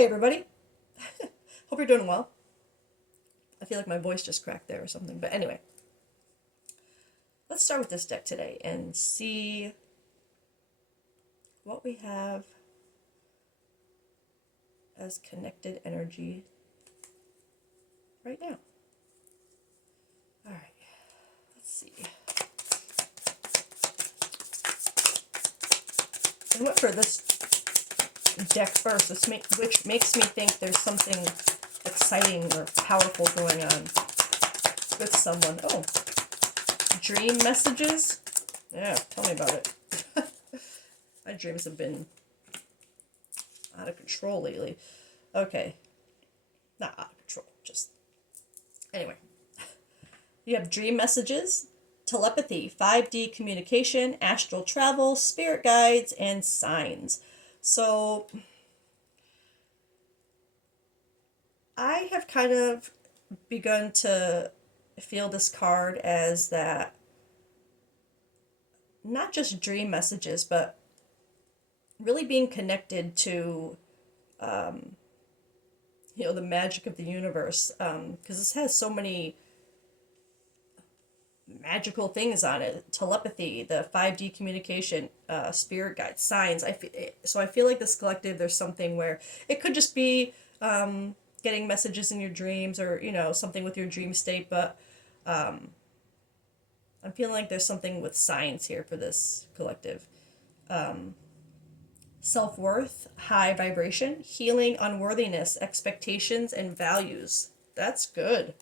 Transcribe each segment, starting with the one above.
Hey everybody. Hope you're doing well. I feel like my voice just cracked there or something. But anyway, let's start with this deck today and see what we have as connected energy right now. All right, let's see. I went for this deck first, which makes me think there's something exciting or powerful going on with someone. Oh, dream messages? Yeah, tell me about it. My dreams have been out of control lately. Okay. Not out of control, just. Anyway. You have dream messages, telepathy, 5D communication, astral travel, spirit guides, and signs. So, I have kind of begun to feel this card as that not just dream messages, but really being connected to the magic of the universe, because this has so many magical things on it: telepathy, the 5D communication, spirit guides, signs. I feel like this collective, there's something where it could just be getting messages in your dreams, or something with your dream state, but I'm feeling like there's something with science here for this collective. Self-worth, high vibration, healing, unworthiness, expectations, and values. That's good.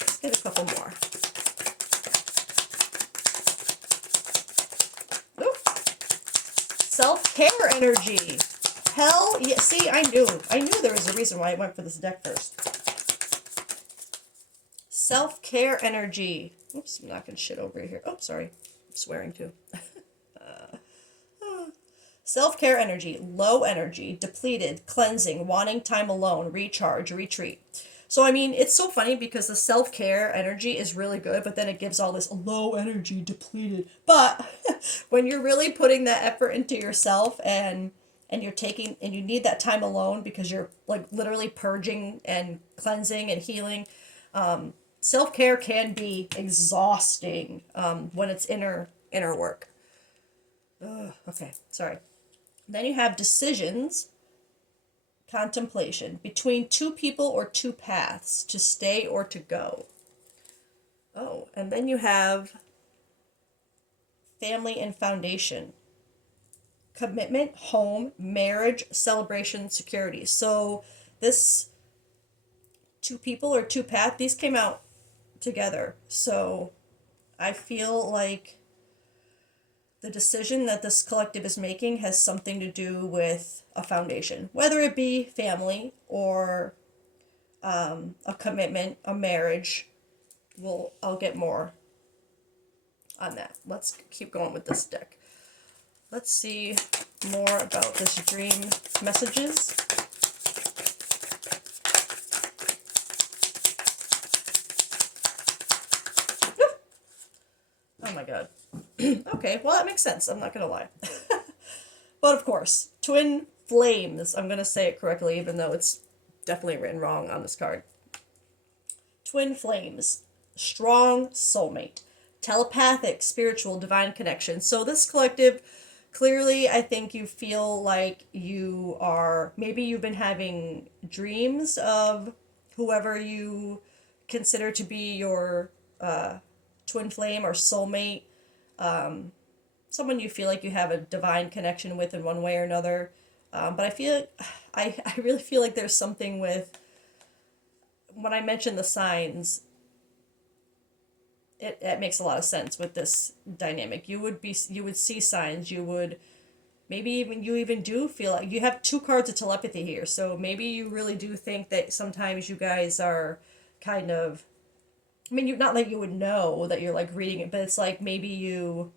Let's get a couple more. Ooh. Self-care energy. Hell yeah. See, I knew there was a reason why I went for this deck first. Self-care energy. Oops, I'm knocking shit over here. Oh, sorry. I'm swearing too. Self-care energy, low energy, depleted, cleansing, wanting time alone, recharge, retreat. So, I mean, it's so funny because the self-care energy is really good, but then it gives all this low energy, depleted. But when you're really putting that effort into yourself, and you're taking, and you need that time alone because you're like literally purging and cleansing and healing, self-care can be exhausting when it's inner work. Ugh, okay, sorry. Then you have decisions, contemplation, between two people or two paths, to stay or to go. Oh, and then you have family and foundation, commitment, home, marriage, celebration, security. So this two people or two paths, these came out together. So I feel like the decision that this collective is making has something to do with a foundation, whether it be family or a commitment, a marriage. I'll get more on that. Let's keep going with this deck. Let's see more about this dream messages. Oh my god. Okay, well, that makes sense. I'm not gonna lie. But of course, twin flames. I'm gonna say it correctly, even though it's definitely written wrong on this card. Twin flames, strong soulmate, telepathic, spiritual, divine connection. So this collective, clearly, I think you feel like maybe you've been having dreams of whoever you consider to be your twin flame or soulmate, someone you feel like you have a divine connection with in one way or another. But I really feel like there's something with, when I mentioned the signs, it makes a lot of sense with this dynamic. You would see signs. You would maybe even do feel like you have two cards of telepathy here. So maybe you really do think that sometimes you guys are kind of, I mean, you not like you would know that you're like reading it, but it's like maybe you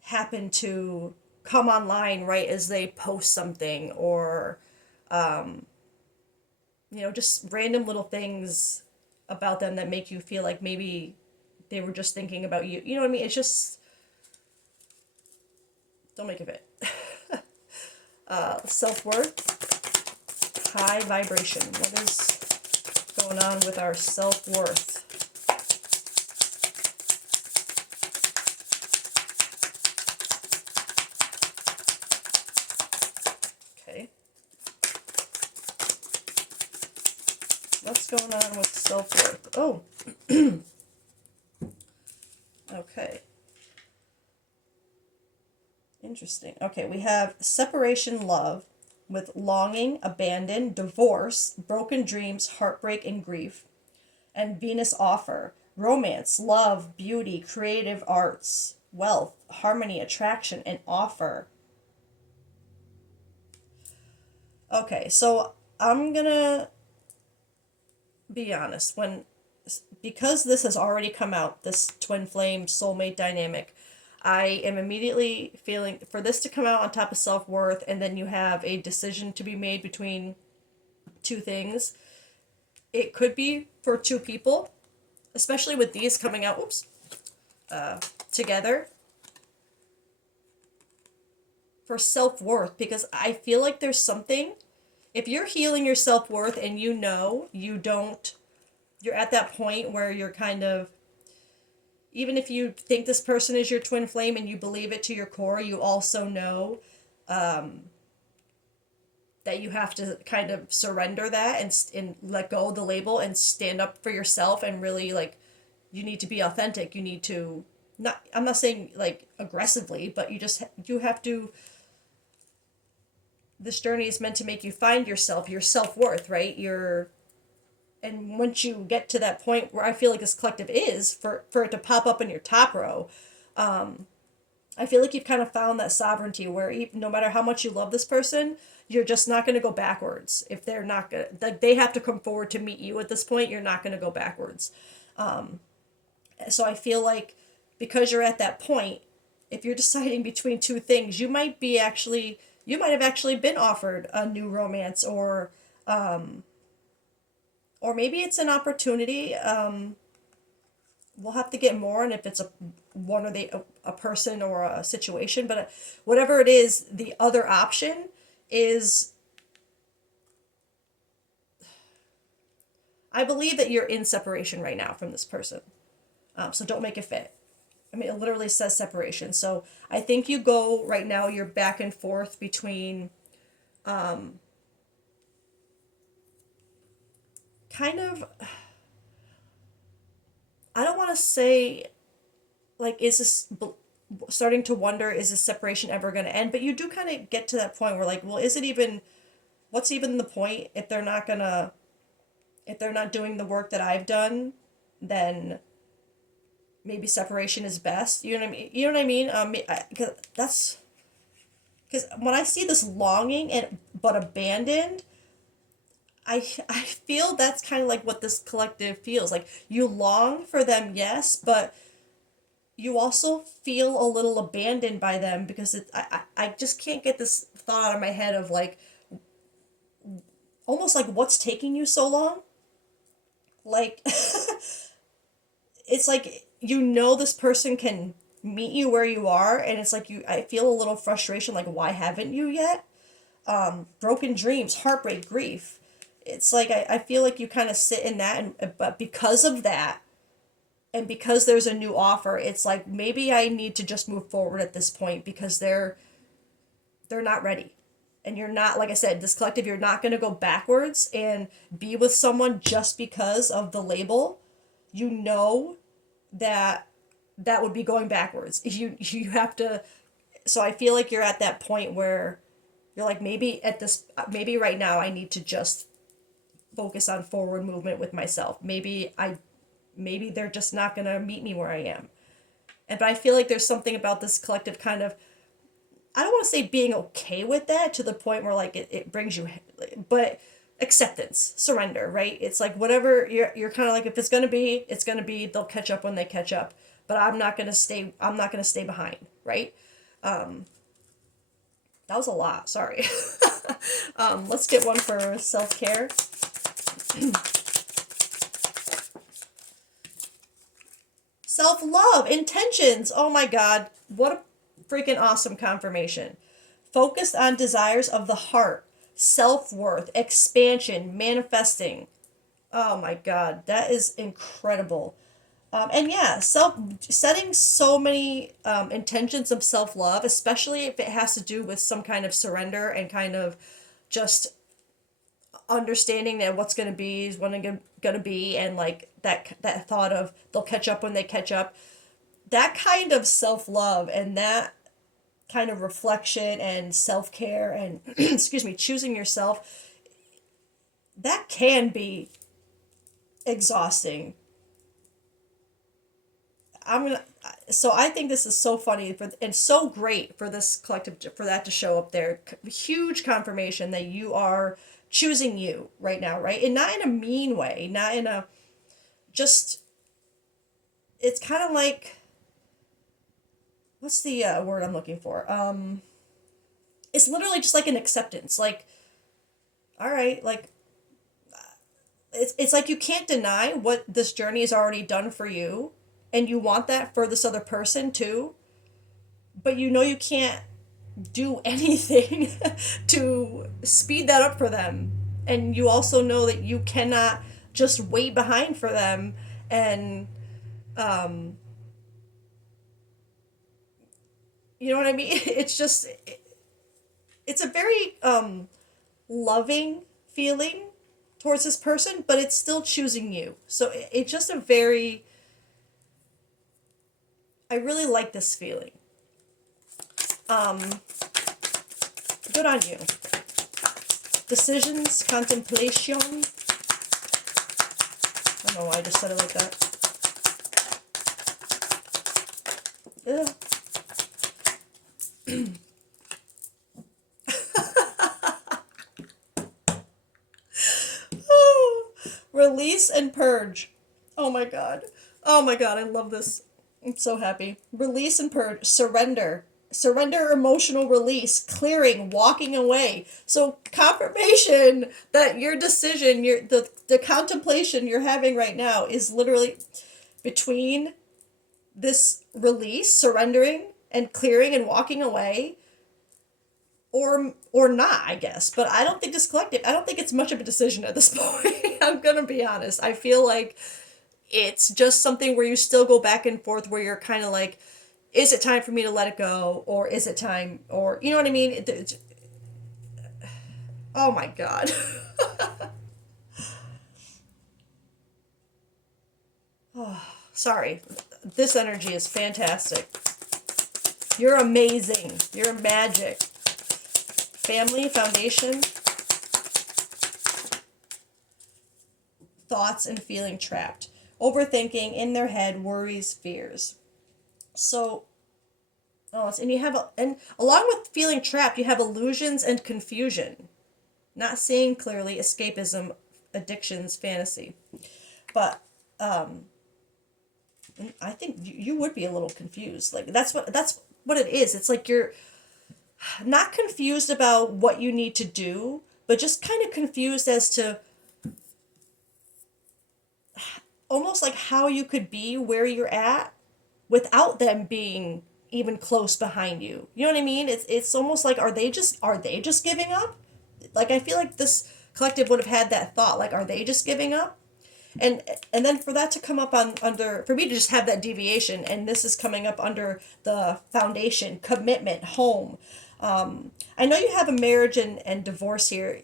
happen to come online right as they post something, or just random little things about them that make you feel like maybe they were just thinking about you. You know what I mean? It's just, don't make it fit. Self-worth, high vibration. What is going on with our self-worth? Okay. What's going on with self-worth? Oh. Okay. Interesting. Okay, we have separation love with longing, abandon, divorce, broken dreams, heartbreak, and grief. And Venus offer romance, love, beauty, creative arts, wealth, harmony, attraction, and offer. Okay, so I'm gonna be honest. Because this has already come out, this twin flame soulmate dynamic, I am immediately feeling for this to come out on top of self worth, and then you have a decision to be made between two things. It could be for two people, especially with these coming out. Oops, together for self worth, because I feel like there's something. If you're healing your self worth and you know you don't, you're at that point where you're kind of, even if you think this person is your twin flame and you believe it to your core, you also know that you have to kind of surrender that and let go of the label and stand up for yourself and really like, you need to be authentic. You need to not, I'm not saying like aggressively, but you have to, this journey is meant to make you find yourself, your self-worth, right? And once you get to that point where I feel like this collective is, for it to pop up in your top row, I feel like you've kind of found that sovereignty where even, no matter how much you love this person, you're just not going to go backwards. If they're not going to, like, they have to come forward to meet you at this point, you're not going to go backwards. So I feel like because you're at that point, if you're deciding between two things, you might have actually been offered a new romance, or maybe it's an opportunity. We'll have to get more, and if it's a person or a situation, but whatever it is, the other option is, I believe that you're in separation right now from this person. So don't make it fit. I mean, it literally says separation. So I think you go right now, you're back and forth between kind of, I don't want to say, like, is this starting to wonder, is this separation ever going to end? But you do kind of get to that point where, like, well, is it even, what's even the point if they're not gonna, if they're not doing the work that I've done, then maybe separation is best. You know what I mean? You know what I mean? Cause that's, because when I see this longing and but abandoned, I feel that's kind of like what this collective feels like. You long for them, yes, but you also feel a little abandoned by them because I just can't get this thought out of my head of like, almost like, what's taking you so long? Like, it's like, you know, this person can meet you where you are, and it's like, I feel a little frustration, like, why haven't you yet? Broken dreams, heartbreak, grief. It's like, I feel like you kind of sit in that, but because of that, and because there's a new offer, it's like, maybe I need to just move forward at this point because they're not ready. And you're not, like I said, this collective, you're not going to go backwards and be with someone just because of the label. You know that that would be going backwards. You have to, so I feel like you're at that point where you're like, maybe right now I need to just focus on forward movement with myself. Maybe they're just not going to meet me where I am. But I feel like there's something about this collective kind of, I don't want to say being okay with that to the point where like it brings you, but acceptance, surrender, right? It's like, whatever, you're kind of like, if it's going to be, it's going to be, they'll catch up when they catch up, but I'm not going to stay behind, right? That was a lot, sorry. Let's get one for self-care. Self-love, intentions. Oh my God, what a freaking awesome confirmation. focused on desires of the heart, self-worth, expansion, manifesting. Oh my God, that is incredible. And yeah, self setting so many intentions of self love, especially if it has to do with some kind of surrender and kind of just understanding that what's going to be is when it's going to be, and like that thought of they'll catch up when they catch up. That kind of self love and that kind of reflection and self care and excuse me, choosing yourself, that can be exhausting. I'm gonna. So I think this is so funny for and so great for this collective for that to show up there. Huge confirmation that you are choosing you right now, right? And not in a mean way, not in a just. It's kind of like what's the word I'm looking for? It's literally just like an acceptance. Like, all right, like it's like you can't deny what this journey has already done for you, and you want that for this other person too, but you know you can't do anything to speed that up for them. And you also know that you cannot just wait behind for them and you know what I mean? It's just it's a very loving feeling towards this person, but it's still choosing you. So it's just a very I really like this feeling. Good on you. Decisions, contemplation. I don't know why I just said it like that. Ugh. Release and purge. Oh my god. Oh my god, I love this. I'm so happy. Release and purge. Surrender. Surrender, emotional release, clearing, walking away. So confirmation that your decision, the contemplation you're having right now is literally between this release, surrendering and clearing and walking away, or not, I guess. But I don't think this collective, I don't think it's much of a decision at this point. I'm gonna be honest. I feel like it's just something where you still go back and forth where you're kind of like, is it time for me to let it go, or is it time, or you know what I mean? Oh my god. Sorry. This energy is fantastic. You're amazing. You're magic. Family, foundation, thoughts and feeling trapped. Overthinking in their head, worries, fears. So, oh, and you have, and along with feeling trapped, you have illusions and confusion. Not seeing clearly, escapism, addictions, fantasy. But I think you would be a little confused. Like that's what it is. It's like you're not confused about what you need to do, but just kind of confused as to almost like how you could be where you're at without them being even close behind you. You know what I mean? It's almost like are they just giving up? Like I feel like this collective would have had that thought, like are they just giving up? and and then for that to come up on under for me to just have that deviation, and this is coming up under the foundation, commitment, home. I know you have a marriage and divorce here.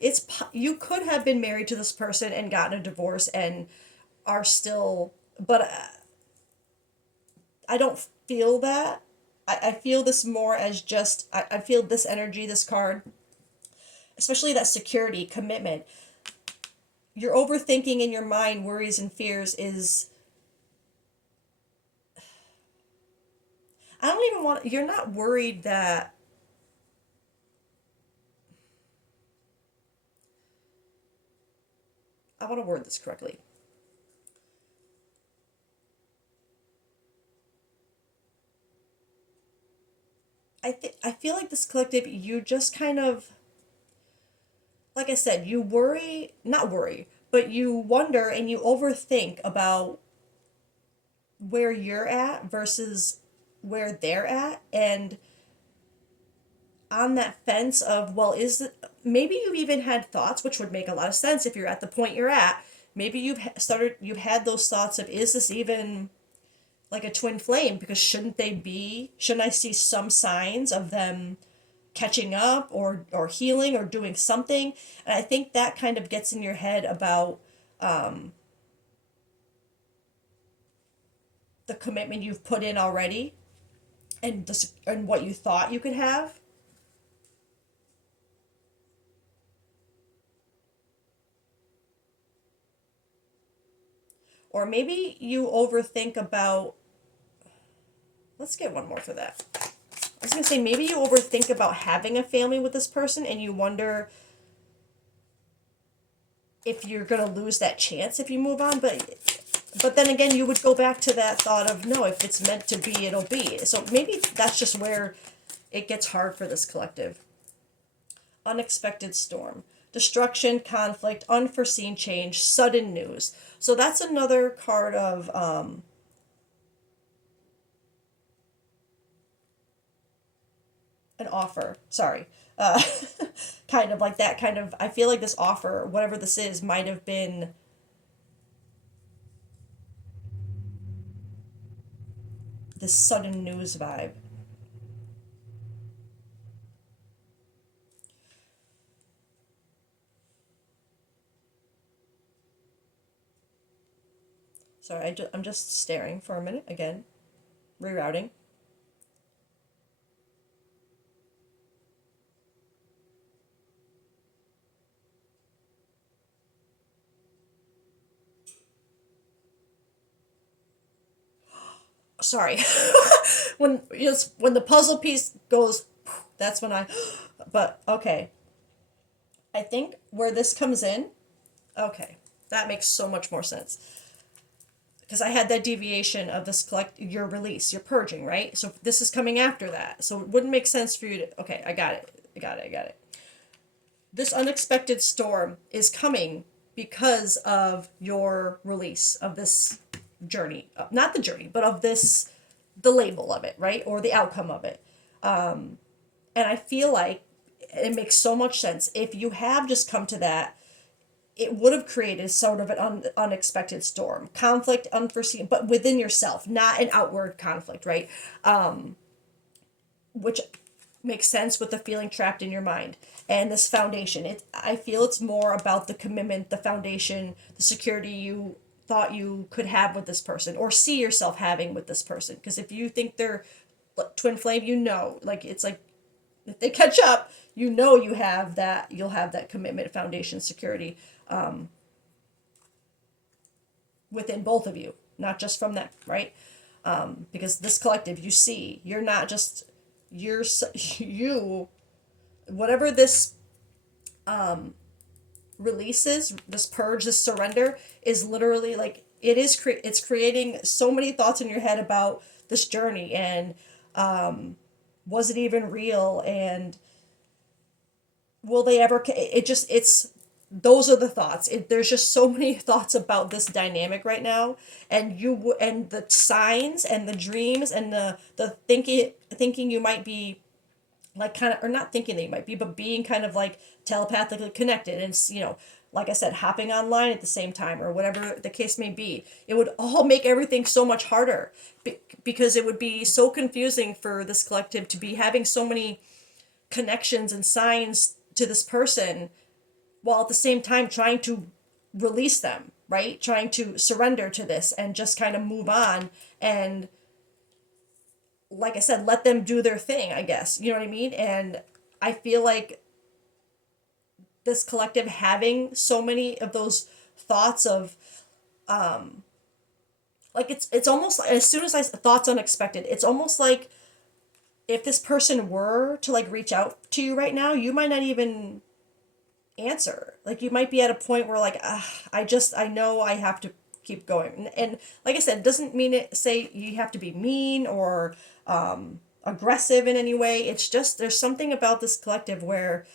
You could have been married to this person and gotten a divorce and are still, but I don't feel that. I feel this more as just I feel this energy, this card, especially that security, commitment. Your overthinking in your mind, worries and fears is, I don't even want, you're not worried that, I want to word this correctly. I feel like this collective, you just kind of, like I said, you worry, not worry, but you wonder and you overthink about where you're at versus where they're at. And on that fence of, well, maybe you've even had thoughts, which would make a lot of sense if you're at the point you're at. Maybe you've had those thoughts of, is this even like a twin flame? Because shouldn't I see some signs of them catching up or healing or doing something? And I think that kind of gets in your head about the commitment you've put in already and what you thought you could have. Or maybe you overthink about, let's get one more for that. I was going to say, maybe you overthink about having a family with this person and you wonder if you're going to lose that chance if you move on. But then again, you would go back to that thought of, no, if it's meant to be, it'll be. So maybe that's just where it gets hard for this collective. Unexpected storm. Destruction, conflict, unforeseen change, sudden news. So that's another card of an offer. Sorry. Uh, kind of like that kind of, I feel like this offer, whatever this is, might have been this sudden news vibe. Sorry, I'm just staring for a minute again, rerouting. Sorry. When the puzzle piece goes, that's when I. But okay, I think where this comes in, okay, that makes so much more sense. Because I had that deviation of this your release, your purging, right? So this is coming after that. So it wouldn't make sense for you to. Okay, I got it. I got it. This unexpected storm is coming because of your release of this journey, not the journey, but of this, the label of it, right? Or the outcome of it. And I feel like it makes so much sense. If you have just come to that, it would have created sort of an unexpected storm, conflict, unforeseen, but within yourself, not an outward conflict, right? Which makes sense with the feeling trapped in your mind and this foundation. I feel it's more about the commitment, the foundation, the security you thought you could have with this person or see yourself having with this person. Because if you think they're twin flame, like it's like if they catch up, you'll have that commitment, foundation, security within both of you, not just from them, right? Because this collective, you see, you're not just you're you whatever this releases, this purge, this surrender is literally like it's creating so many thoughts in your head about this journey and was it even real and will they ever it just it's those are the thoughts. There's just so many thoughts about this dynamic right now, and the signs and the dreams and the thinking you might be like kind of, or not thinking that you might be, but being kind of like telepathically connected and like I said, hopping online at the same time or whatever the case may be. It would all make everything so much harder because it would be so confusing for this collective to be having so many connections and signs to this person while at the same time trying to release them, right? Trying to surrender to this and just kind of move on and, like I said, let them do their thing, I guess. You know what I mean? And I feel like this collective having so many of those thoughts of, like it's almost like, as soon as I thoughts unexpected, it's almost like if this person were to like reach out to you right now, you might not even answer. Like you might be at a point where like, I know I have to keep going. And like I said, it doesn't mean it say you have to be mean or aggressive in any way. It's just there's something about this collective where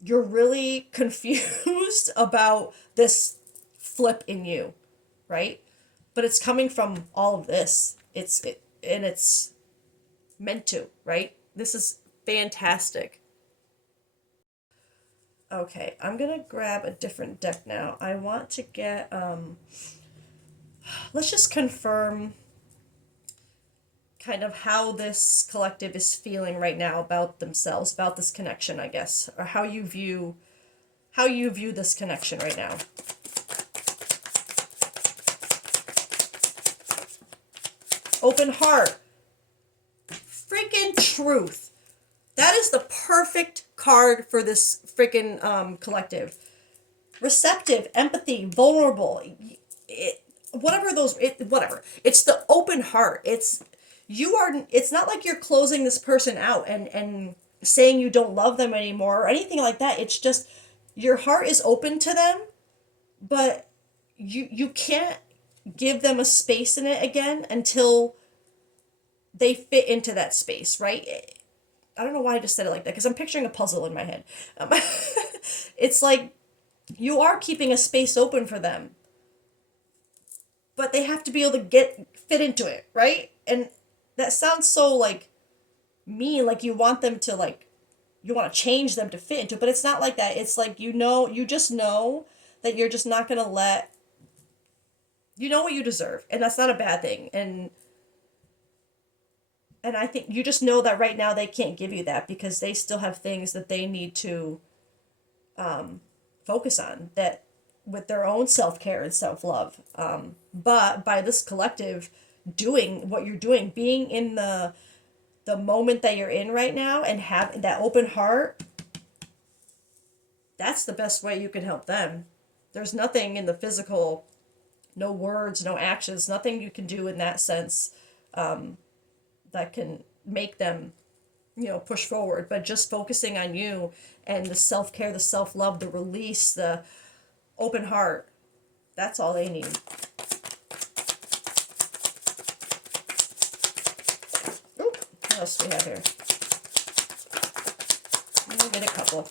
you're really confused about this flip in you, right? But it's coming from all of this. And it's meant to, right? This is fantastic. Okay, I'm gonna grab a different deck now. I want to get, let's just confirm kind of how this collective is feeling right now about themselves, about this connection, I guess, or how you view this connection right now. Open heart. Freaking truth. That is the perfect card for this freaking collective. Receptive, empathy, vulnerable. Whatever. It's the open heart. It's not like you're closing this person out and saying you don't love them anymore or anything like that. It's just your heart is open to them, but you can't give them a space in it again until they fit into that space, right? I don't know why I just said it like that because I'm picturing a puzzle in my head. Um, it's like you are keeping a space open for them, but they have to be able to get fit into it, right? And that sounds so like mean, like you want them to like you want to change them to fit into it, but it's not like that. It's like you just know that you're just not going to let you know what you deserve, and that's not a bad thing. And I think you just know that right now they can't give you that because they still have things that they need to focus on that with their own self-care and self-love. But by this collective doing what you're doing, being in the moment that you're in right now and have that open heart, that's the best way you can help them. There's nothing in the physical, no words, no actions, nothing you can do in that sense that can make them, push forward. But just focusing on you and the self care, the self love, the release, the open heart, that's all they need. Ooh, what else do we have here? We'll get a couple.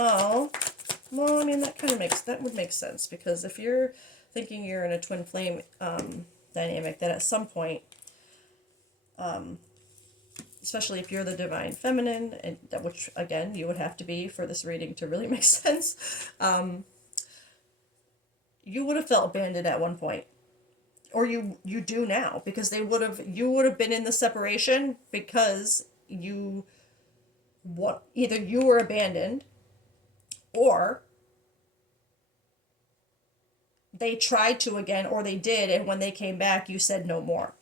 Oh, well, I mean, that would make sense because if you're thinking you're in a twin flame dynamic, then at some point, especially if you're the divine feminine, and which again you would have to be for this reading to really make sense, you would have felt abandoned at one point, or you do now because you would have been in the separation because either you were abandoned or they tried to again, or they did, and when they came back, you said no more.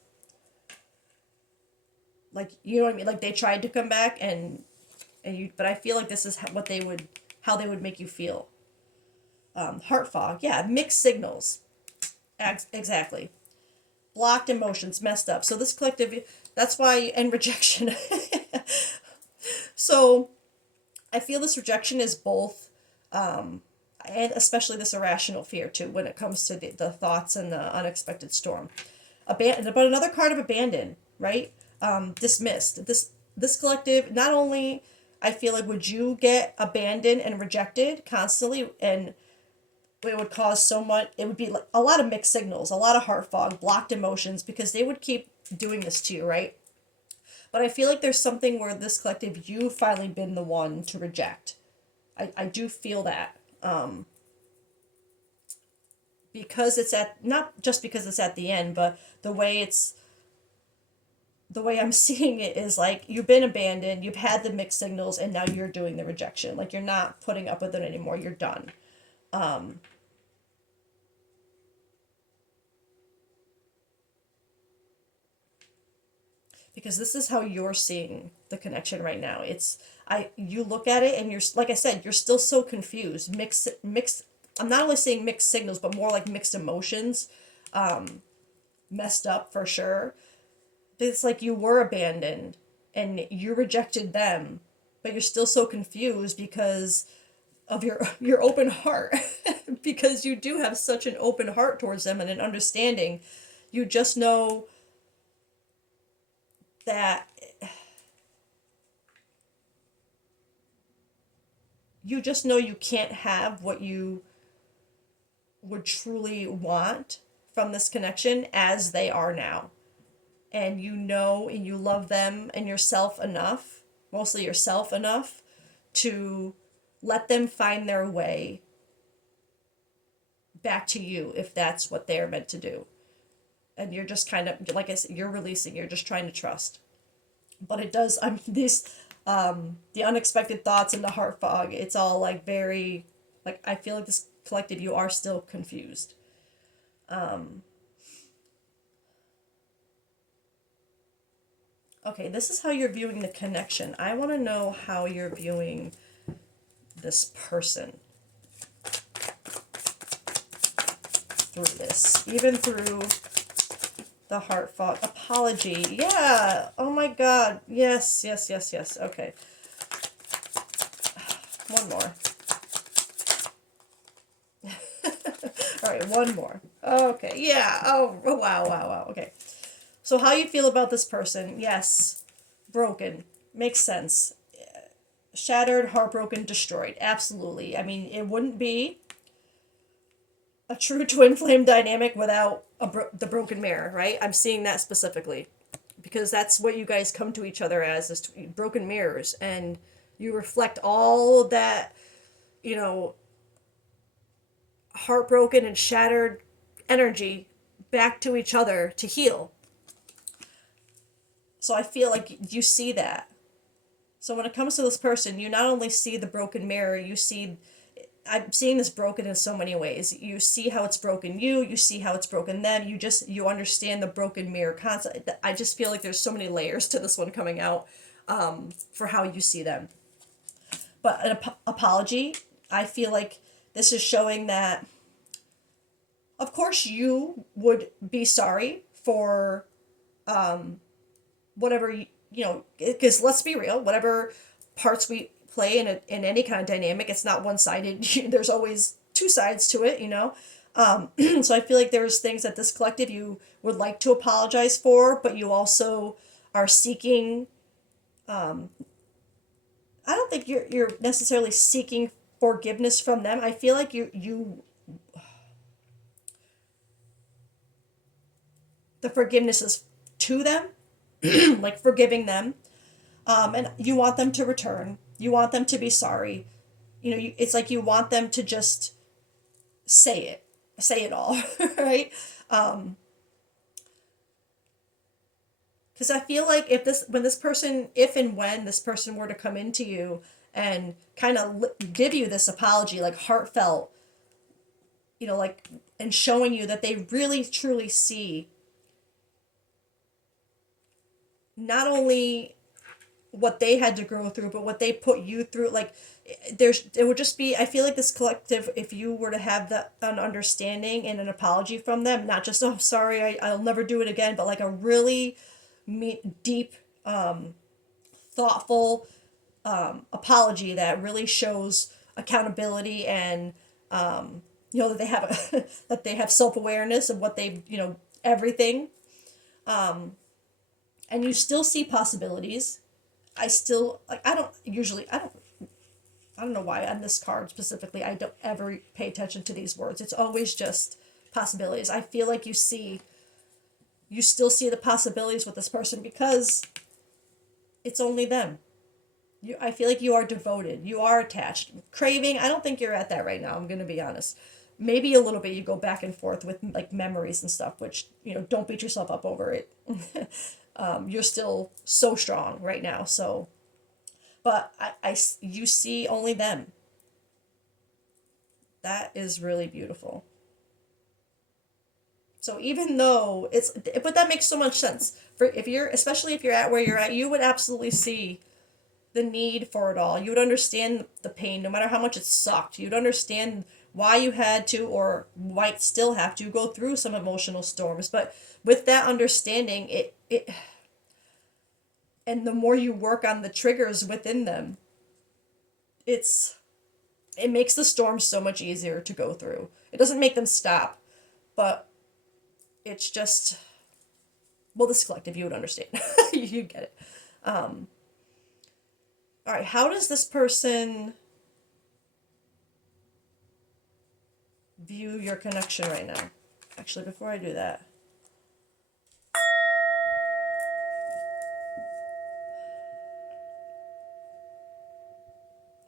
Like, you know what I mean? Like they tried to come back but I feel like this is how they would make you feel. Heart fog, yeah, mixed signals, exactly. Blocked emotions, messed up. So this collective, that's why, and rejection. So I feel this rejection is both, and especially this irrational fear too, when it comes to the thoughts and the unexpected storm. But another card of abandon, right? Dismissed. This collective, not only I feel like would you get abandoned and rejected constantly, and it would cause so much. It would be like a lot of mixed signals, a lot of heart fog, blocked emotions, because they would keep doing this to you, right? But I feel like there's something where this collective, you've finally been the one to reject. I do feel that. Because it's not just because it's at the end, but the way I'm seeing it is like you've been abandoned, you've had the mixed signals, and now you're doing the rejection. Like you're not putting up with it anymore. You're done. Because this is how you're seeing the connection right now. You look at it and you're like I said, you're still so confused. Mixed. I'm not only seeing mixed signals, but more like mixed emotions, messed up for sure. It's like you were abandoned and you rejected them, but you're still so confused because of your open heart. Because you do have such an open heart towards them and an understanding. You just know that you can't have would truly want from this connection as they are now. And you know, and you love them and yourself enough, mostly yourself enough, to let them find their way back to you if that's what they're meant to do. And you're just kind of, like I said, you're releasing, you're just trying to trust. But it does, I mean, the unexpected thoughts and the heart fog, it's all like very, like, I feel like this collective, you are still confused. Okay, this is how you're viewing the connection. I want to know how you're viewing this person through this, even through the heart fog. Apology. Yeah. Oh my God. Yes, yes, yes, yes. Okay. One more. All right, one more. Okay. Yeah. Oh, wow, wow, wow. Okay. So how you feel about this person? Yes. Broken. Makes sense. Shattered, heartbroken, destroyed. Absolutely. I mean, it wouldn't be a true twin flame dynamic without the broken mirror, right? I'm seeing that specifically because that's what you guys come to each other as, is broken mirrors, and you reflect all of that, you know, heartbroken and shattered energy back to each other to heal. So I feel like you see that. So when it comes to this person, you not only see the broken mirror, you see, I'm seeing this broken in so many ways. You see how it's broken you see how it's broken them, you understand the broken mirror concept. I just feel like there's so many layers to this one coming out, for how you see them. But an apology, I feel like this is showing that, of course, you would be sorry for whatever you know, because let's be real, whatever parts we play in any kind of dynamic, it's not one-sided. There's always two sides to it, you know. So I feel like there's things that this collective you would like to apologize for, but you also are seeking, I don't think you're necessarily seeking forgiveness from them. I feel like you the forgiveness is to them, like forgiving them, and you want them to return. You want them to be sorry. You know, it's like you want them to just say it all, right? Because I feel like if and when this person were to come into you and kind of give you this apology, like heartfelt, you know, like, and showing you that they really truly see not only what they had to go through, but what they put you through. Like, it would just be, I feel like this collective, if you were to have an understanding and an apology from them, not just, oh, sorry, I'll never do it again, but like a really deep, thoughtful, apology that really shows accountability and, you know, that they have that they have self-awareness of what they, you know, everything. And you still see possibilities. I still, like, I don't know why on this card specifically I don't ever pay attention to these words. It's always just possibilities. I feel like you still see the possibilities with this person because it's only them. I feel like you are devoted. You are attached. Craving, I don't think you're at that right now. I'm going to be honest. Maybe a little bit you go back and forth with like memories and stuff, which, you know, don't beat yourself up over it. You're still so strong right now. So, but you see only them. That is really beautiful. So even though but that makes so much sense. For if you're, especially if you're at where you're at, you would absolutely see the need for it all. You would understand the pain, no matter how much it sucked. You'd understand why you had to, or might still have to, go through some emotional storms. But with that understanding, it and the more you work on the triggers within them, it's it makes the storm so much easier to go through. It doesn't make them stop, but it's just, well, this collective, you would understand. You get it. All right, how does this person view your connection right now? Actually, before I do that,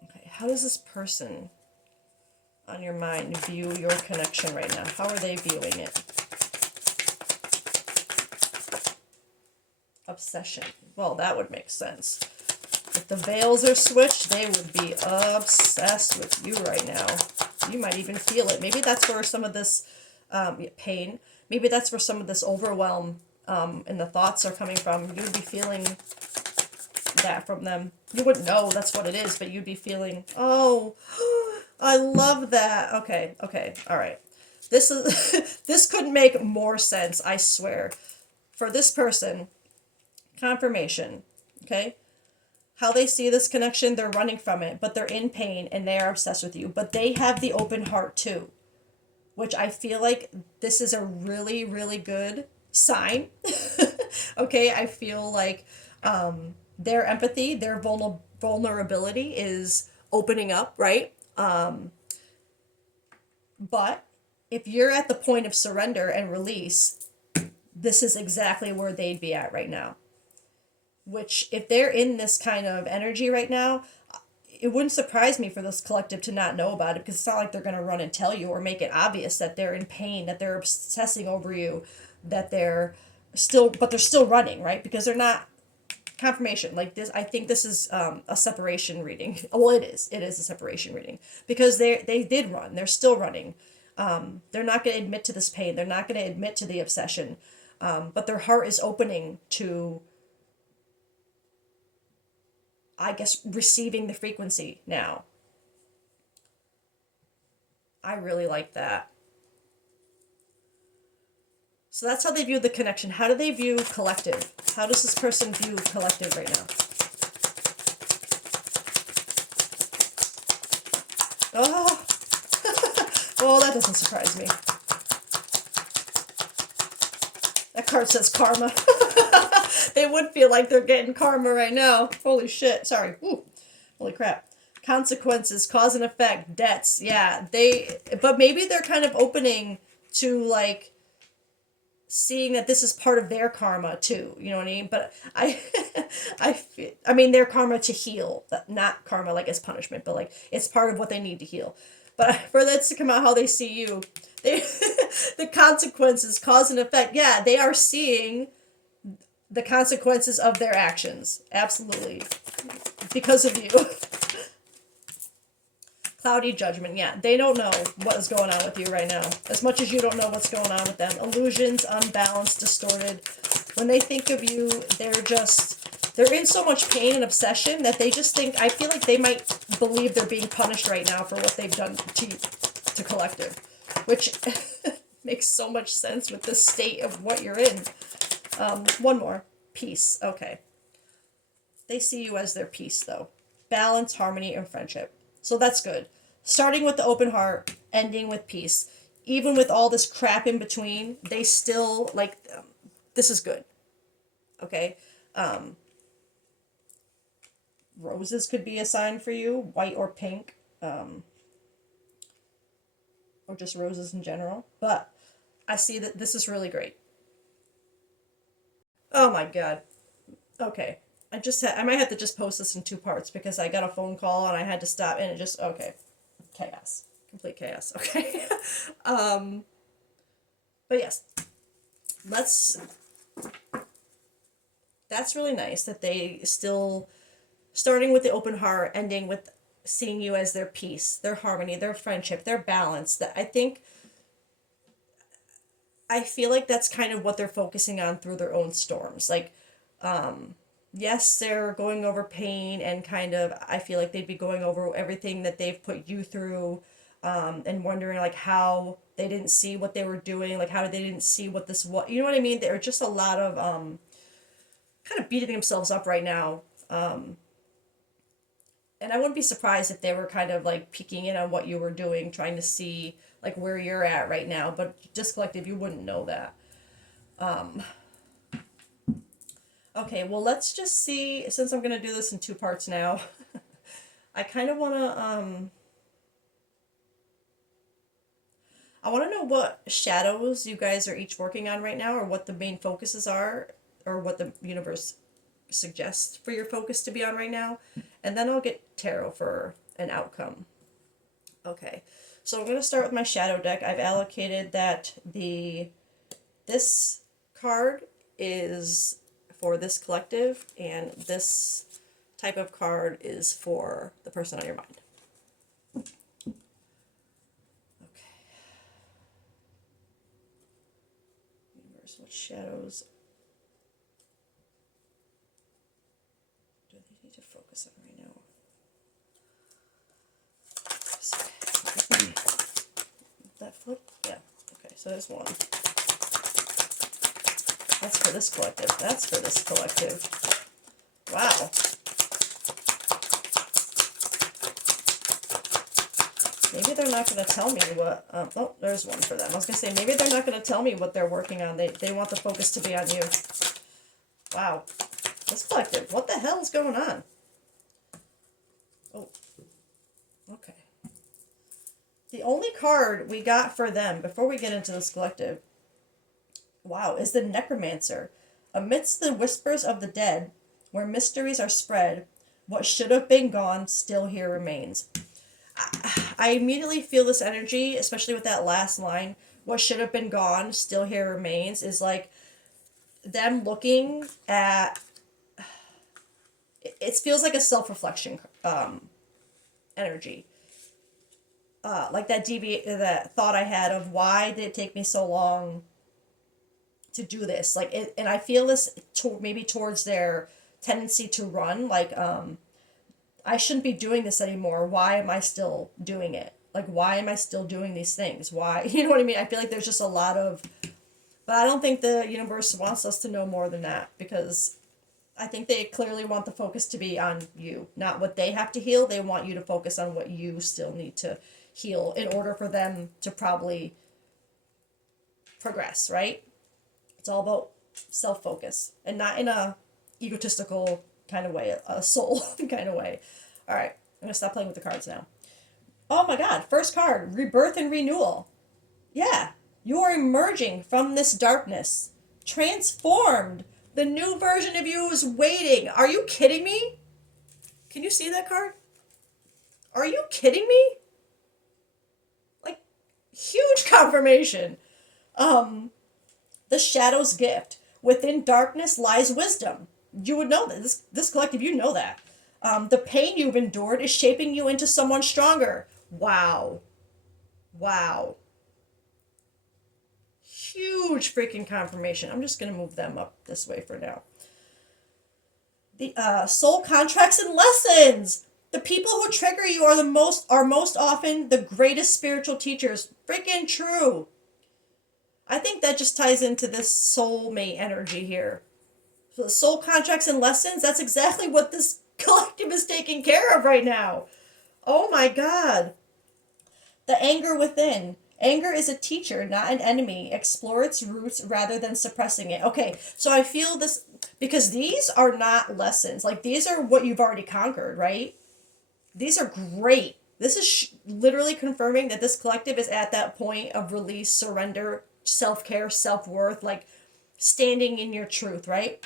okay, how does this person on your mind view your connection right now? How are they viewing it? Obsession. Well, that would make sense. If the veils are switched, they would be obsessed with you right now. You might even feel it. Maybe that's where some of this pain, maybe that's where some of this overwhelm and the thoughts are coming from. You'd be feeling that from them. You wouldn't know that's what it is, but you'd be feeling, oh, I love that. Okay, okay, all right. This is this couldn't make more sense, I swear. For this person, confirmation, okay? How they see this connection, they're running from it, but they're in pain and they are obsessed with you. But they have the open heart too, which I feel like this is a really, really good sign. Okay, I feel like their empathy, their vulnerability is opening up, right? But if you're at the point of surrender and release, this is exactly where they'd be at right now. Which, if they're in this kind of energy right now, it wouldn't surprise me for this collective to not know about it, because it's not like they're going to run and tell you or make it obvious that they're in pain, that they're obsessing over you, that but they're still running, right? Because they're not confirmation like this. I think this is a separation reading. Well, it is a separation reading, because they did run, they're still running. They're not going to admit to this pain, they're not going to admit to the obsession, but their heart is opening to, I guess, receiving the frequency now. I really like that. So that's how they view the connection. How do they view collective? How does this person view collective right now? Oh, well, that doesn't surprise me. That card says karma. They would feel like they're getting karma right now. Holy shit. Sorry. Ooh. Holy crap. Consequences, cause and effect, debts. Yeah, but maybe they're kind of opening to, like, seeing that this is part of their karma too. You know what I mean? But I mean, their karma to heal, not karma like as punishment, but like it's part of what they need to heal. But for that to come out how they see you, they the consequences, cause and effect. Yeah, they are seeing the consequences of their actions. Absolutely. Because of you. Cloudy judgment. Yeah, they don't know what is going on with you right now. As much as you don't know what's going on with them. Illusions, unbalanced, distorted. When they think of you, they're in so much pain and obsession that they just think, I feel like they might believe they're being punished right now for what they've done to collective. Which makes so much sense with the state of what you're in. One more. Peace. Okay. They see you as their peace, though. Balance, harmony, and friendship. So that's good. Starting with the open heart, ending with peace. Even with all this crap in between, they still, like, this is good. Okay? Roses could be a sign for you, white or pink, or just roses in general. But I see that this is really great. Oh my god. Okay. I might have to just post this in two parts because I got a phone call and I had to stop and it just, okay. Chaos. Complete chaos. Okay. But yes. That's really nice that they still, starting with the open heart, ending with seeing you as their peace, their harmony, their friendship, their balance. That I feel like that's kind of what they're focusing on through their own storms. Like, yes, they're going over pain and kind of, I feel like they'd be going over everything that they've put you through, and wondering like how they didn't see what they were doing, like how they didn't see what, you know what I mean? There are just a lot of, kind of beating themselves up right now. And I wouldn't be surprised if they were kind of like peeking in on what you were doing, trying to see like where you're at right now, but just collective, you wouldn't know that. Okay, well, let's just see, since I'm going to do this in two parts now, I kind of want to, I want to know what shadows you guys are each working on right now, or what the main focuses are, or what the universe suggests for your focus to be on right now. And then I'll get tarot for an outcome. Okay. So I'm going to start with my shadow deck. I've allocated that this card is for this collective, and this type of card is for the person on your mind. Okay. Universe, what shadows do they need to focus on right now? That flip? Yeah. Okay, so there's one. That's for this collective. That's for this collective. Wow. Maybe they're not going to tell me what... oh, there's one for them. I was going to say, maybe they're not going to tell me what they're working on. They want the focus to be on you. Wow. This collective, what the hell is going on? Oh. Okay. The only card we got for them, before we get into this collective, wow, is the Necromancer. Amidst the whispers of the dead, where mysteries are spread, what should have been gone still here remains. I immediately feel this energy, especially with that last line, what should have been gone still here remains, is like them looking at, it feels like a self-reflection energy. Like that thought I had of why did it take me so long to do this, like it, and I feel this maybe towards their tendency to run, like I shouldn't be doing this anymore, why am I still doing it, like why am I still doing these things, why, you know what I mean? I feel like there's just a lot of, but I don't think the universe wants us to know more than that, because I think they clearly want the focus to be on you, not what they have to heal. They want you to focus on what you still need to heal in order for them to probably progress, right? It's all about self-focus, and not in a egotistical kind of way, a soul kind of way. All right, I'm going to stop playing with the cards now. Oh my god, first card, rebirth and renewal. Yeah, you are emerging from this darkness, transformed. The new version of you is waiting. Are you kidding me? Can you see that card? Are you kidding me? Like, huge confirmation. The shadow's gift. Within darkness lies wisdom. You would know that. This collective, you know that. The pain you've endured is shaping you into someone stronger. Wow. Wow. Huge freaking confirmation. I'm just going to move them up this way for now. The soul contracts and lessons. The people who trigger you are most often the greatest spiritual teachers. Freaking true. I think that just ties into this soulmate energy here. So the soul contracts and lessons, that's exactly what this collective is taking care of right now. Oh my god. The anger within. Anger is a teacher, not an enemy. Explore its roots rather than suppressing it. Okay, so I feel this, because these are not lessons. Like, these are what you've already conquered, right? These are great. This is literally confirming that this collective is at that point of release, surrender, self-care, self-worth, like standing in your truth, right?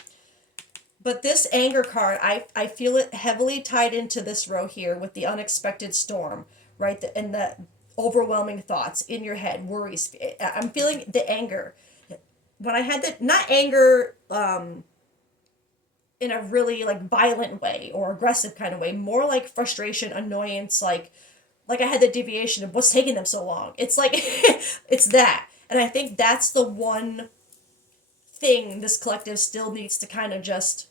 But this anger card, I feel it heavily tied into this row here with the unexpected storm, right? And the overwhelming thoughts in your head, worries. I'm feeling the anger. When I had not anger in a really like violent way or aggressive kind of way, more like frustration, annoyance, like I had the deviation of what's taking them so long. It's like, it's that. And I think that's the one thing this collective still needs to kind of just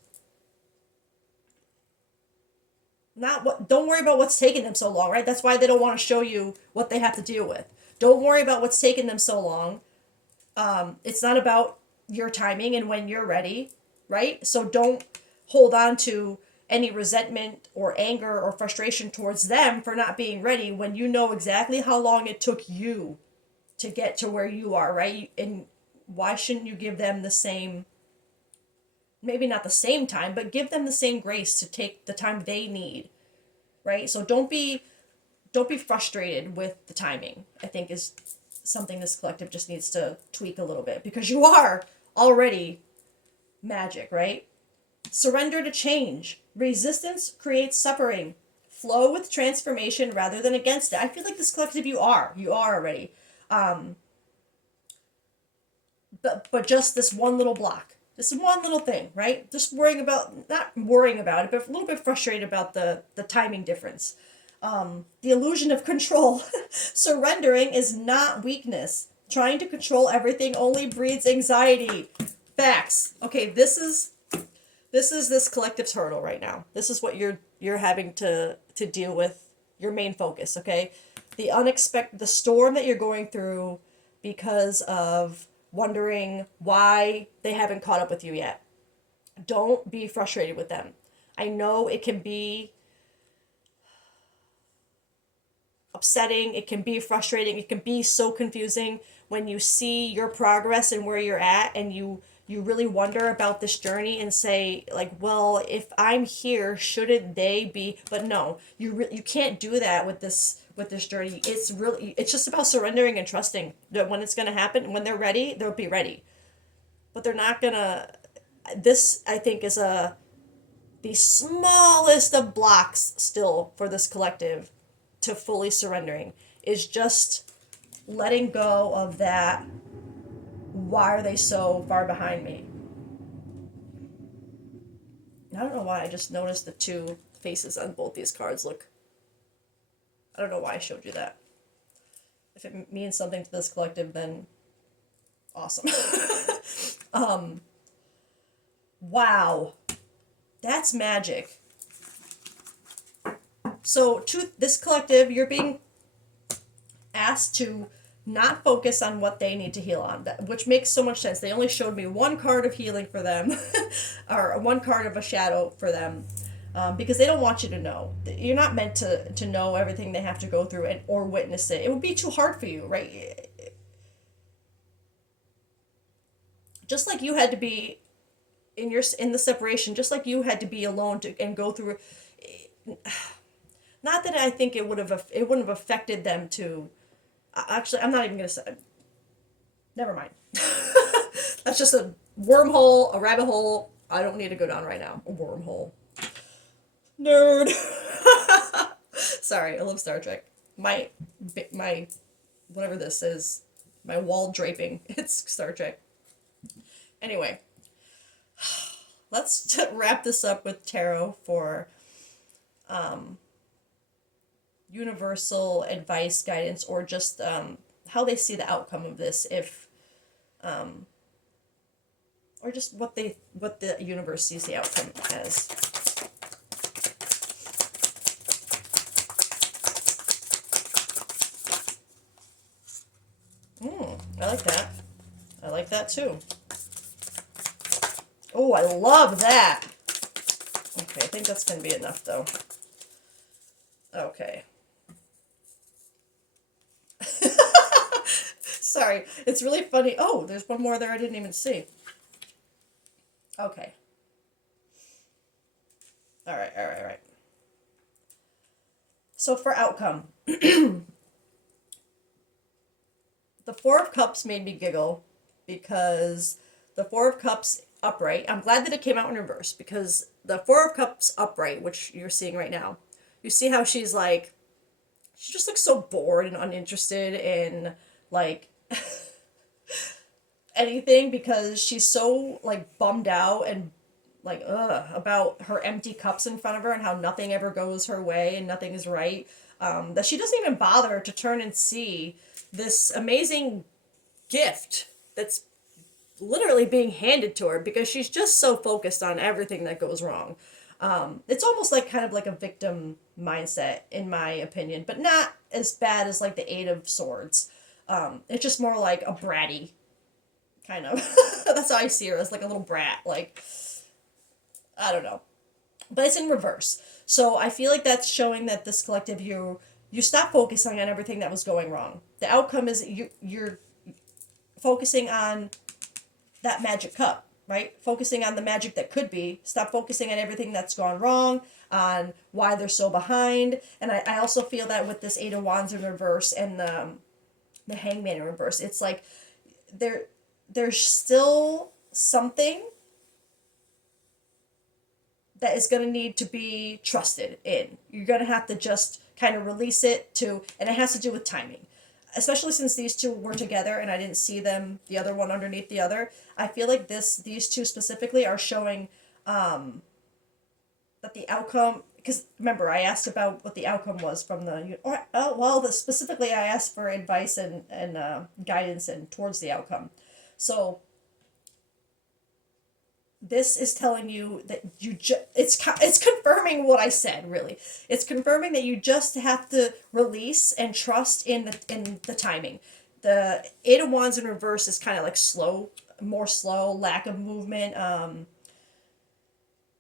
don't worry about what's taking them so long, right? That's why they don't want to show you what they have to deal with. Don't worry about what's taking them so long. It's not about your timing and when you're ready, right? So don't hold on to any resentment or anger or frustration towards them for not being ready when you know exactly how long it took you to get to where you are, right? And why shouldn't you give them the same, maybe not the same time, but give them the same grace to take the time they need, right? So don't be frustrated with the timing, I think is something this collective just needs to tweak a little bit, because you are already magic, right? Surrender to change. Resistance creates suffering. Flow with transformation rather than against it. I feel like this collective you are. You are already. But just this one little block. This one little thing, right? Just worrying about, not worrying about it, but a little bit frustrated about the timing difference. The illusion of control. Surrendering is not weakness. Trying to control everything only breeds anxiety. Facts. Okay, this is this collective's hurdle right now. This is what you're having to deal with, your main focus, okay? The storm that you're going through because of wondering why they haven't caught up with you yet. Don't be frustrated with them. I know it can be upsetting, it can be frustrating, it can be so confusing when you see your progress and where you're at, and you really wonder about this journey and say, like, well, if I'm here, shouldn't they be? But no, you can't do that with this journey. It's just about surrendering and trusting that when it's going to happen, when they're ready, they'll be ready. But they're not going to. This, I think, is the smallest of blocks still for this collective to fully surrendering, is just letting go of that. Why are they so far behind me? I don't know why I just noticed the two faces on both these cards. Look, I don't know why I showed you that. If it means something to this collective, then awesome. Wow, that's magic. So to this collective, you're being asked to not focus on what they need to heal on, which makes so much sense. They only showed me one card of healing for them, or one card of a shadow for them, because they don't want you to know. You're not meant to know everything they have to go through or witness it. It would be too hard for you, right? Just like you had to be in the separation, just like you had to be alone and go through. Not that I think it wouldn't have affected them to. Actually, I'm not even gonna say. Never mind. That's just a wormhole, a rabbit hole. I don't need to go down right now. A wormhole. Nerd. Sorry, I love Star Trek. My whatever this is, my wall draping. It's Star Trek. Anyway, let's wrap this up with tarot for universal advice, guidance, or just how they see the outcome of this, if or just what the universe sees the outcome as. I like that. I like that too. Oh, I love that. Okay, I think that's going to be enough though. Okay. Sorry, it's really funny. Oh, there's one more there I didn't even see. Okay. All right. So for outcome, the Four of Cups made me giggle because the Four of Cups upright, I'm glad that it came out in reverse, because the Four of Cups upright, which you're seeing right now, you see how she just looks so bored and uninterested in, like, anything, because she's so, like, bummed out and, like, about her empty cups in front of her and how nothing ever goes her way and nothing is right, that she doesn't even bother to turn and see this amazing gift that's literally being handed to her, because she's just so focused on everything that goes wrong. It's almost like kind of like a victim mindset, in my opinion, but not as bad as like the Eight of Swords. It's just more like a bratty kind of. That's how I see her, as like a little brat. Like, I don't know, but it's in reverse. So I feel like that's showing that this collective, you stop focusing on everything that was going wrong. The outcome is you're focusing on that magic cup, right? Focusing on the magic that could be. Stop focusing on everything that's gone wrong, on why they're so behind. And I also feel that with this Eight of Wands in reverse and the the Hangman in reverse. It's like there there's still something that is going to need to be trusted in. You're going to have to just kind of release it to, and it has to do with timing. Especially since these two were together and I didn't see them, the other one underneath the other. I feel like these two specifically are showing that the outcome, because remember I asked about what the outcome was from the, or well, specifically I asked for advice and guidance and towards the outcome. So this is telling you that it's confirming what I said, really. It's confirming that you just have to release and trust in the timing. The Eight of Wands in reverse is kind of like slow, more slow, lack of movement,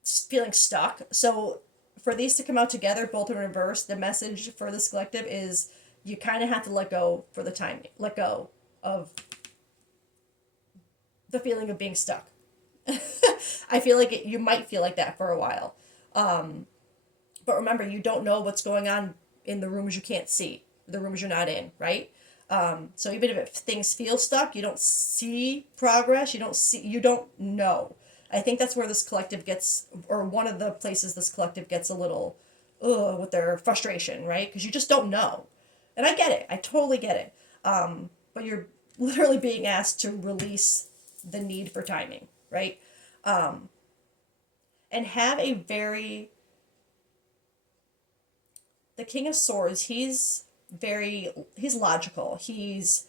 feeling stuck. So for these to come out together, both in reverse, the message for this collective is you kind of have to let go for the timing. Let go of the feeling of being stuck. I feel like you might feel like that for a while. But remember, you don't know what's going on in the rooms you can't see, the rooms you're not in, right? So even if things feel stuck, you don't see progress, you don't know. I think that's where this collective gets, or one of the places this collective gets a little, with their frustration, right? Because you just don't know. And I get it. I totally get it. But you're literally being asked to release the need for timing, right? And have a very, the King of Swords, he's logical, he's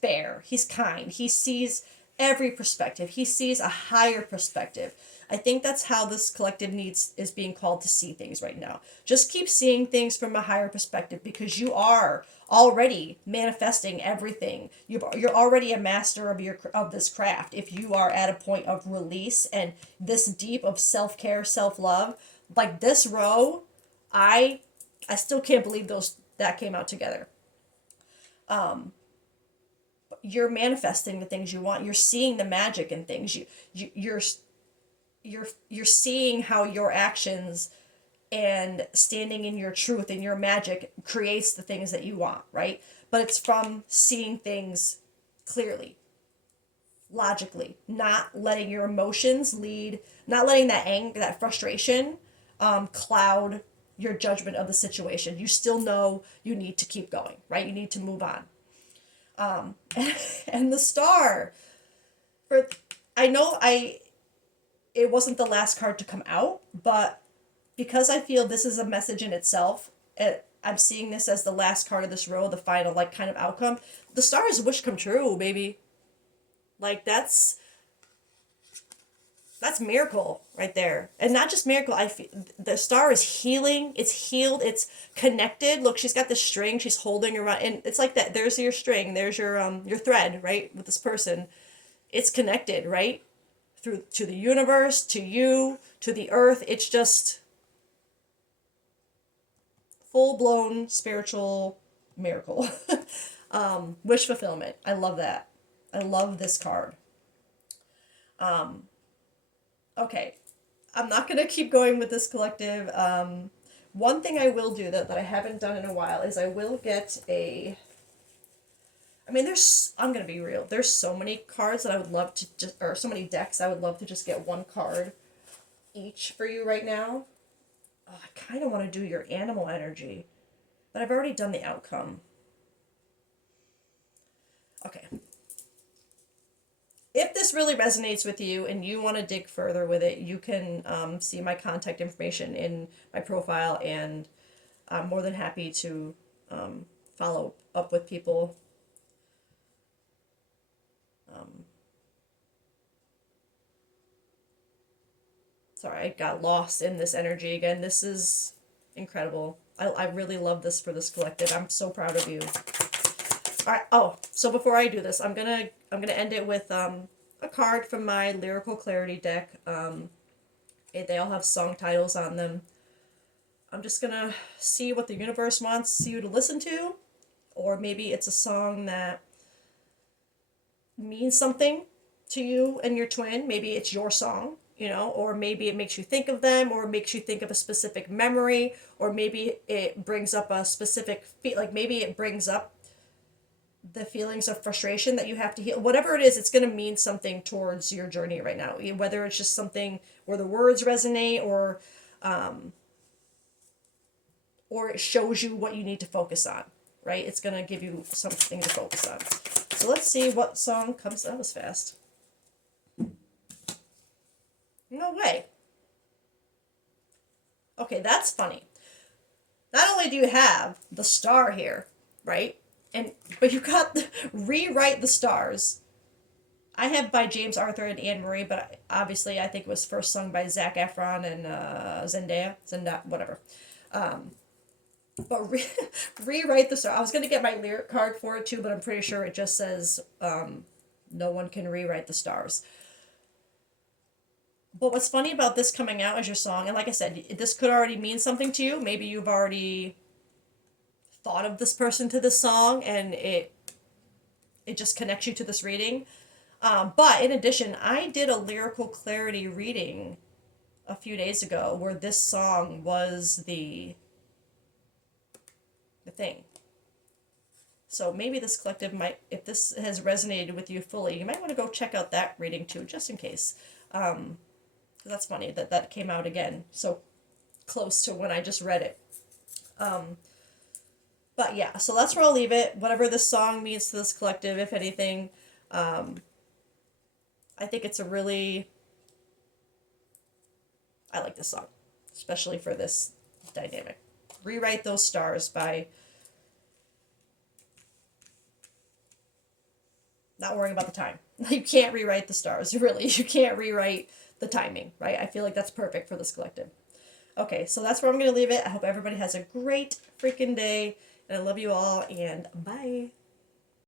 fair, he's kind, he sees every perspective, he sees a higher perspective. I think that's how this collective is being called to see things right now. Just keep seeing things from a higher perspective, because you are already manifesting everything. You're already a master of this craft if you are at a point of release and this deep of self-care, self-love. Like this row, I still can't believe that came out together. You're manifesting the things you want. You're seeing the magic in things. You're seeing how your actions and standing in your truth and your magic creates the things that you want, right? But it's from seeing things clearly, logically, not letting your emotions lead, not letting that anger, that frustration, cloud your judgment of the situation. You still know you need to keep going, right? You need to move on. And the star, for I know it wasn't the last card to come out, but because I feel this is a message in itself, I'm seeing this as the last card of this row, the final like kind of outcome. The star is wish come true, baby. Like that's miracle right there. And not just miracle, I feel the star is healing, it's healed, it's connected. Look, she's got the string, she's holding around, and it's like that. There's your string, there's your thread, right, with this person. It's connected, right? Through to the universe, to you, to the earth. It's just full-blown spiritual miracle. Wish fulfillment. I love that. I love this card. Okay, I'm not going to keep going with this collective. One thing I will do that I haven't done in a while is I will get I mean, I'm going to be real. There's so many cards that I would love to just, or so many decks I would love to just get one card each for you right now. Oh, I kind of want to do your animal energy, but I've already done the outcome. Okay. If this really resonates with you and you want to dig further with it, you can see my contact information in my profile, and I'm more than happy to follow up with people. Sorry, I got lost in this energy again. This is incredible. I really love this for this collective. I'm so proud of you. All right. Oh, so before I do this, I'm gonna end it with a card from my Lyrical Clarity deck. They all have song titles on them. I'm just gonna see what the universe wants you to listen to, or maybe it's a song that means something to you and your twin. Maybe it's your song, or maybe it makes you think of them, or makes you think of a specific memory, or maybe it brings up a specific like maybe it brings up the feelings of frustration that you have to heal. Whatever it is, it's going to mean something towards your journey right now. Whether it's just something where the words resonate, or it shows you what you need to focus on, right? It's going to give you something to focus on. So let's see what song comes. That was fast. No way. Okay, that's funny. Not only do you have the star here, right? But you got the Rewrite the Stars. I have by James Arthur and Anne Marie, but obviously I think it was first sung by Zac Efron and Zendaya, whatever. But Rewrite the Star. I was going to get my lyric card for it too, but I'm pretty sure it just says no one can rewrite the stars. But what's funny about this coming out as your song, and like I said, this could already mean something to you. Maybe you've already thought of this person to this song, and it just connects you to this reading. But in addition, I did a lyrical clarity reading a few days ago where this song was the thing. So maybe this collective might, if this has resonated with you fully, you might want to go check out that reading too, just in case. That's funny that came out again so close to when I just read it. But yeah, so that's where I'll leave it. Whatever this song means to this collective, if anything, I think it's I like this song, especially for this dynamic. Rewrite Those Stars by not worrying about the time. You can't rewrite the stars, really. You can't rewrite the timing, right? I feel like that's perfect for this collective. Okay, so that's where I'm going to leave it. I hope everybody has a great freaking day, and I love you all, and bye.